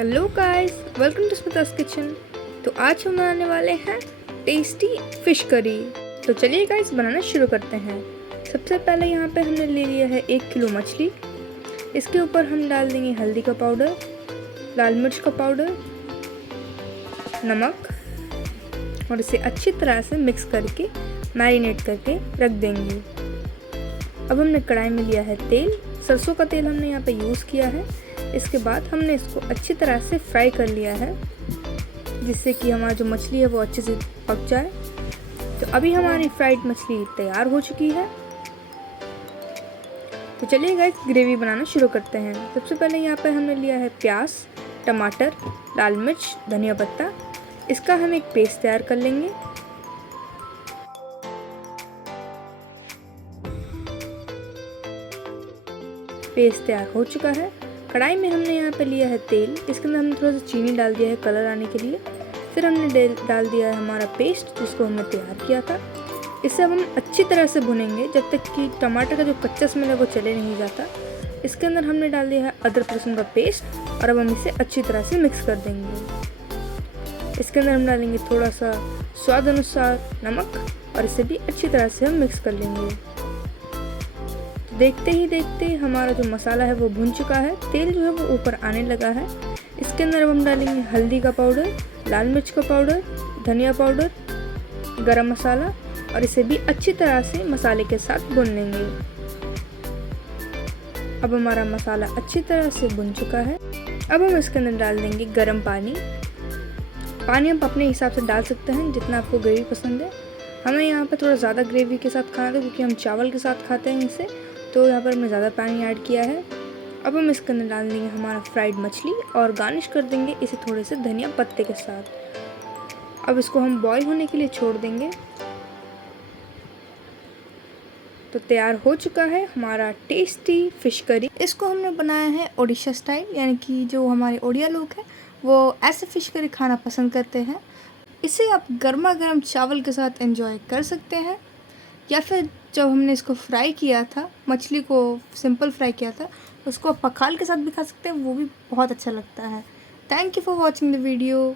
Hello guys, welcome to Smita's kitchen. तो आज हम बनाने वाले हैं टेस्टी फिश करी। तो चलिए गाइस बनाना शुरू करते हैं। सबसे पहले यहाँ पे हमने ले लिया है 1 किलो मछली। इसके ऊपर हम डाल देंगे हल्दी का पाउडर, लाल मिर्च का पाउडर, नमक और इसे अच्छी तरह से मिक्स करके मैरिनेट करके रख देंगे। अब हमने कढ़ाई में लिया है तेल, सरसों का तेल हमने यहाँ पे यूज़ किया है। इसके बाद हमने इसको अच्छी तरह से फ्राई कर लिया है जिससे कि हमारा जो मछली है वो अच्छे से पक जाए। तो अभी हमारी फ्राइड मछली तैयार हो चुकी है। तो चलिए गाइस ग्रेवी बनाना शुरू करते हैं। सबसे पहले यहाँ पे हमने लिया है प्याज, टमाटर, लाल मिर्च, धनिया पत्ता। इसका हम एक पेस्ट तैयार कर लेंगे। पेस्ट तैयार हो चुका है। कढ़ाई में हमने यहाँ पे लिया है तेल, इसके अंदर हमने थोड़ा सा चीनी डाल दिया है कलर आने के लिए। फिर हमने डाल दिया है हमारा पेस्ट जिसको हमने तैयार किया था। इसे अब हम अच्छी तरह से भुनेंगे जब तक कि टमाटर का जो कच्चा स्मेल है वो चले नहीं जाता। इसके अंदर हमने डाल दिया है अदरक लहसुन का पेस्ट और अब हम इसे अच्छी तरह से मिक्स कर देंगे। इसके अंदर हम डालेंगे थोड़ा सा स्वाद अनुसार नमक और इसे भी अच्छी तरह से हम मिक्स कर लेंगे। देखते ही देखते हमारा जो मसाला है वो भुन चुका है, तेल जो है वो ऊपर आने लगा है। इसके अंदर अब हम डालेंगे हल्दी का पाउडर, लाल मिर्च का पाउडर, धनिया पाउडर, गरम मसाला और इसे भी अच्छी तरह से मसाले के साथ भून लेंगे। अब हमारा मसाला अच्छी तरह से भुन चुका है। अब हम इसके अंदर डाल देंगे गरम पानी। पानी हम अपने हिसाब से डाल सकते हैं जितना आपको ग्रेवी पसंद है। हमें यहाँ पर थोड़ा ज़्यादा ग्रेवी के साथ खाना था क्योंकि हम चावल के साथ खाते हैं इसे, तो यहाँ पर हमने ज़्यादा पानी ऐड किया है। अब हम इसके अंदर डाल देंगे हमारा फ्राइड मछली और गार्निश कर देंगे इसे थोड़े से धनिया पत्ते के साथ। अब इसको हम बॉईल होने के लिए छोड़ देंगे। तो तैयार हो चुका है हमारा टेस्टी फिश करी। इसको हमने बनाया है ओडिशा स्टाइल, यानी कि जो हमारे ओडिया लोग हैं वो ऐसे फिश करी खाना पसंद करते हैं। इसे आप गर्मा गर्म चावल के साथ एंजॉय कर सकते हैं, या फिर जब हमने इसको फ्राई किया था, मछली को सिंपल फ्राई किया था, उसको आप पखाल के साथ भी खा सकते हैं, वो भी बहुत अच्छा लगता है। Thank you for watching the video.